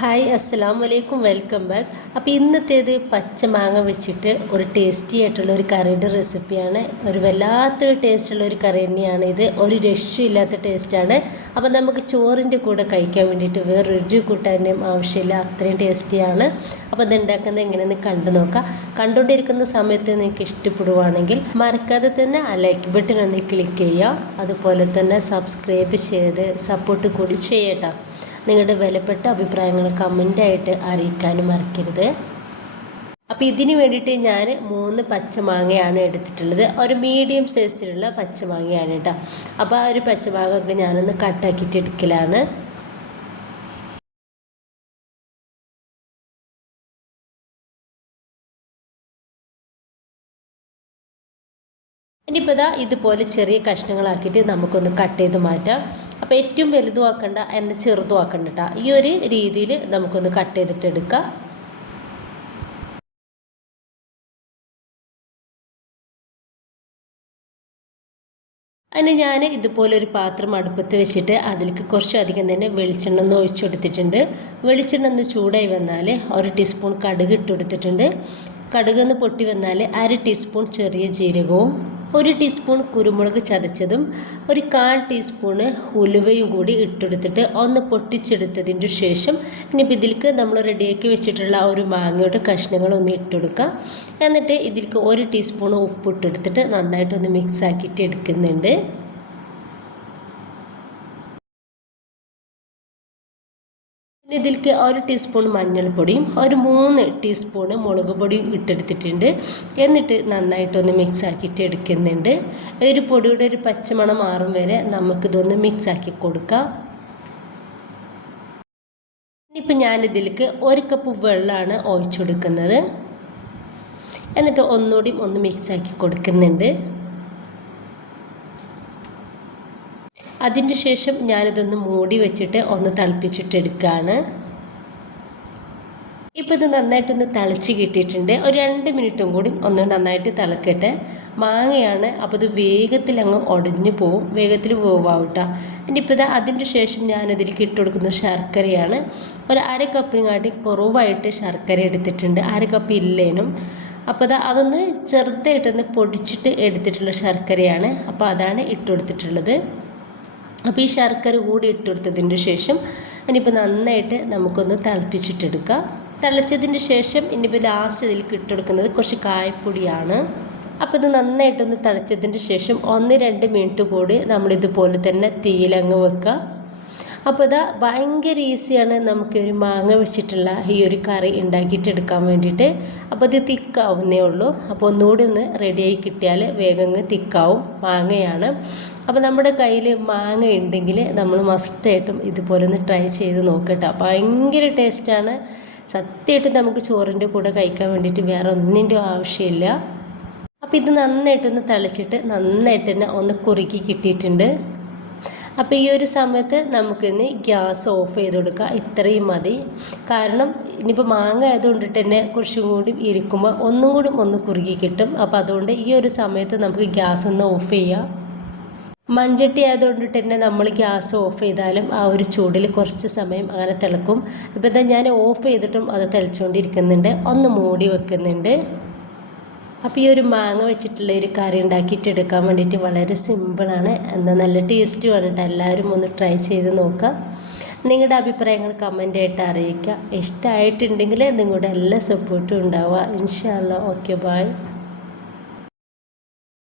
Hi അസ്സലാമു അലൈക്കും, welcome back. അപ്പോൾ ഇന്നത്തേത് പച്ച മാങ്ങ വെച്ചിട്ട് ഒരു ടേസ്റ്റി ആയിട്ടുള്ള ഒരു കറിയുടെ റെസിപ്പിയാണ്. ഒരു വല്ലാത്തൊരു ടേസ്റ്റുള്ള ഒരു കറി തന്നെയാണ് ഇത്. ഒരു രക്ഷയില്ലാത്ത ടേസ്റ്റാണ്. അപ്പോൾ നമുക്ക് ചോറിൻ്റെ കൂടെ കഴിക്കാൻ വേണ്ടിയിട്ട് വേറൊരു കൂട്ടാൻ്റെയും ആവശ്യമില്ല, അത്രയും ടേസ്റ്റിയാണ്. അപ്പോൾ ഇത് ഉണ്ടാക്കുന്നത് എങ്ങനെയെന്ന് കണ്ടു നോക്കാം. കണ്ടുകൊണ്ടിരിക്കുന്ന സമയത്ത് നിങ്ങൾക്ക് ഇഷ്ടപ്പെടുവാണെങ്കിൽ മറക്കാതെ തന്നെ ആ ലൈക്ക് ബട്ടൺ ഒന്ന് ക്ലിക്ക് ചെയ്യുക. അതുപോലെ തന്നെ സബ്സ്ക്രൈബ് ചെയ്ത് സപ്പോർട്ട് കൂടി ചെയ്യട്ടോ. നിങ്ങളുടെ വിലപ്പെട്ട അഭിപ്രായങ്ങൾ കമൻ്റായിട്ട് അറിയിക്കാനും മറക്കരുത്. അപ്പോൾ ഇതിന് വേണ്ടിയിട്ട് ഞാൻ 3 പച്ചമാങ്ങയാണ് എടുത്തിട്ടുള്ളത്. ഒരു മീഡിയം സൈസിലുള്ള പച്ചമാങ്ങയാണ് കേട്ടോ. അപ്പോൾ ആ ഒരു പച്ചമാങ്ങയൊക്കെ ഞാനൊന്ന് കട്ടാക്കിയിട്ട് എടുക്കലാണ്. ഇനിയിപ്പോൾ ഇതുപോലെ ചെറിയ കഷ്ണങ്ങളാക്കിയിട്ട് നമുക്കൊന്ന് കട്ട് ചെയ്ത് മാറ്റാം. അപ്പോൾ ഏറ്റവും വലുതും ആക്കണ്ട, എന്നാൽ ചെറുതും ആക്കണ്ട കേട്ടോ. ഈ ഒരു രീതിയിൽ നമുക്കൊന്ന് കട്ട് ചെയ്തിട്ട് എടുക്കാം. അതിന് ഞാൻ ഇതുപോലൊരു പാത്രം അടുപ്പത്ത് വെച്ചിട്ട് അതിലേക്ക് കുറച്ചധികം തന്നെ വെളിച്ചെണ്ണ ഒന്ന് ഒഴിച്ചു കൊടുത്തിട്ടുണ്ട്. വെളിച്ചെണ്ണ ഒന്ന് ചൂടായി വന്നാൽ 1 ടീസ്പൂൺ കടുക് ഇട്ട് കൊടുത്തിട്ടുണ്ട്. കടുക് ഒന്ന് പൊട്ടി വന്നാൽ 1/2 ടീസ്പൂൺ ചെറിയ ജീരകവും 1 ടീസ്പൂൺ കുരുമുളക് ചതച്ചതും 1/4 ടീസ്പൂണ് ഉലുവയും കൂടി ഇട്ടെടുത്തിട്ട് ഒന്ന് പൊട്ടിച്ചെടുത്തതിൻ്റെ ശേഷം ഇനിയിപ്പോൾ ഇതിലേക്ക് നമ്മൾ റെഡിയാക്കി വെച്ചിട്ടുള്ള ഒരു മാങ്ങയുടെ കഷ്ണങ്ങളൊന്ന് ഇട്ടെടുക്കുക. എന്നിട്ട് ഇതിലേക്ക് 1 ടീസ്പൂൺ ഉപ്പ് ഇട്ടെടുത്തിട്ട് നന്നായിട്ടൊന്ന് മിക്സ് ആക്കിയിട്ട് എടുക്കുന്നുണ്ട്. ഇതിലേക്ക് 1 ടീസ്പൂൺ മഞ്ഞൾപ്പൊടിയും 3 ടീസ്പൂൺ മുളക് പൊടിയും ഇട്ടെടുത്തിട്ടുണ്ട്. എന്നിട്ട് നന്നായിട്ടൊന്ന് മിക്സ് ആക്കിയിട്ട് എടുക്കുന്നുണ്ട്. ഒരു പൊടിയുടെ ഒരു പച്ചമണം മാറും വരെ നമുക്കിതൊന്ന് മിക്സ് ആക്കി കൊടുക്കാം. ഇനിയിപ്പോൾ ഞാനിതിലേക്ക് 1 കപ്പ് വെള്ളമാണ് ഒഴിച്ചു കൊടുക്കുന്നത്. എന്നിട്ട് ഒന്നുകൂടി ഒന്ന് മിക്സ് ആക്കി കൊടുക്കുന്നുണ്ട്. അതിൻ്റെ ശേഷം ഞാനിതൊന്ന് മൂടി വെച്ചിട്ട് ഒന്ന് തിളപ്പിച്ചിട്ടെടുക്കുകയാണ്. ഇപ്പോൾ ഇത് നന്നായിട്ടൊന്ന് തിളച്ച് കിട്ടിയിട്ടുണ്ട്. ഒരു 2 മിനിറ്റും കൂടി ഒന്ന് നന്നായിട്ട് തിളക്കട്ടെ. മാങ്ങയാണ്, അപ്പോൾ ഇത് വേഗത്തിൽ അങ്ങ് ഉടഞ്ഞു പോവും, വേഗത്തിൽ വേവാവട്ടോ. ഇനിയിപ്പോൾ അതിൻ്റെ ശേഷം ഞാനതിലേക്ക് ഇട്ട് കൊടുക്കുന്ന ശർക്കരയാണ്. ഒരു 1/2 കപ്പിനെക്കാട്ടി കുറവായിട്ട് ശർക്കര എടുത്തിട്ടുണ്ട്. 1/2 കപ്പ് ഇല്ലേനും. അപ്പോൾ അതൊന്ന് ചെറുതായിട്ടൊന്ന് പൊടിച്ചിട്ട് എടുത്തിട്ടുള്ള ശർക്കരയാണ്. അപ്പോൾ അതാണ് ഇട്ട് കൊടുത്തിട്ടുള്ളത്. അപ്പോൾ ഈ ശർക്കര കൂടി ഇട്ടെടുത്തതിൻ്റെ ശേഷം ഇനിയിപ്പോൾ നന്നായിട്ട് നമുക്കൊന്ന് തിളപ്പിച്ചിട്ടെടുക്കാം. തിളച്ചതിന് ശേഷം ഇനിയിപ്പോൾ ലാസ്റ്റ് ഇതിലേക്ക് ഇട്ടെടുക്കുന്നത് കുറച്ച് കായപ്പൊടിയാണ്. അപ്പോൾ ഇത് നന്നായിട്ടൊന്ന് തിളച്ചതിന് ശേഷം 1-2 മിനിറ്റ് കൂടി നമ്മളിതുപോലെ തന്നെ തീയിലങ്ങ് വെക്കുക. അപ്പോൾ ഭയങ്കര ഈസിയാണ് നമുക്ക് ഒരു മാങ്ങ വെച്ചിട്ടുള്ള ഈ ഒരു കറി ഉണ്ടാക്കിയിട്ടെടുക്കാൻ വേണ്ടിയിട്ട്. അപ്പോൾ ഇത് തിക്കാവുന്നേ ഉള്ളൂ. അപ്പോൾ ഒന്നുകൂടി ഒന്ന് റെഡിയായി കിട്ടിയാൽ വേഗം തിക്കാവും. മാങ്ങയാണ്. അപ്പോൾ നമ്മുടെ കയ്യിൽ മാങ്ങ ഉണ്ടെങ്കിൽ നമ്മൾ മസ്റ്റായിട്ടും ഇതുപോലെ ഒന്ന് ട്രൈ ചെയ്ത് നോക്കട്ടോ. ഭയങ്കര ടേസ്റ്റാണ്. സത്യമായിട്ടും നമുക്ക് ചോറിൻ്റെ കൂടെ കഴിക്കാൻ വേണ്ടിയിട്ട് വേറെ ഒന്നിൻ്റെയും ആവശ്യമില്ല. അപ്പോൾ ഇത് നന്നായിട്ടൊന്ന് തിളച്ചിട്ട് നന്നായിട്ട് തന്നെ ഒന്ന് കുറുക്കി കിട്ടിയിട്ടുണ്ട്. അപ്പോൾ ഈ ഒരു സമയത്ത് നമുക്കിന്ന് ഗ്യാസ് ഓഫ് ചെയ്ത് കൊടുക്കുക. ഇത്രയും മതി. കാരണം ഇനിയിപ്പോൾ മാങ്ങ ആയതുകൊണ്ടിട്ട് തന്നെ കുറച്ചും കൂടി ഇരിക്കുമ്പോൾ ഒന്നും കൂടി ഒന്ന് കുറുകി കിട്ടും. അപ്പോൾ അതുകൊണ്ട് ഈ ഒരു സമയത്ത് നമുക്ക് ഗ്യാസ് ഒന്ന് ഓഫ് ചെയ്യാം. മൺചട്ടി ആയതുകൊണ്ടിട്ട് തന്നെ നമ്മൾ ഗ്യാസ് ഓഫ് ചെയ്താലും ആ ഒരു ചൂടിൽ കുറച്ച് സമയം അങ്ങനെ തിളക്കും. ഇപ്പോൾ ഞാൻ ഓഫ് ചെയ്തിട്ടും അത് തിളച്ചുകൊണ്ടിരിക്കുന്നുണ്ട്. ഒന്ന് മൂടി വെക്കുന്നുണ്ട്. അപ്പോൾ ഈ ഒരു മാങ്ങ വെച്ചിട്ടുള്ള ഒരു കറി ഉണ്ടാക്കിയിട്ട് എടുക്കാൻ വേണ്ടിയിട്ട് വളരെ സിമ്പിളാണ്, എന്നാൽ നല്ല ടേസ്റ്റുമാണ് കേട്ടോ. എല്ലാവരും ഒന്ന് ട്രൈ ചെയ്ത് നോക്കുക. നിങ്ങളുടെ അഭിപ്രായങ്ങൾ കമൻ്റായിട്ട് അറിയിക്കുക. ഇഷ്ടമായിട്ടുണ്ടെങ്കിൽ നിങ്ങളുടെ എല്ലാ സപ്പോർട്ടും ഉണ്ടാവുക. ഇൻഷാ അല്ലാഹ്. Okay, by.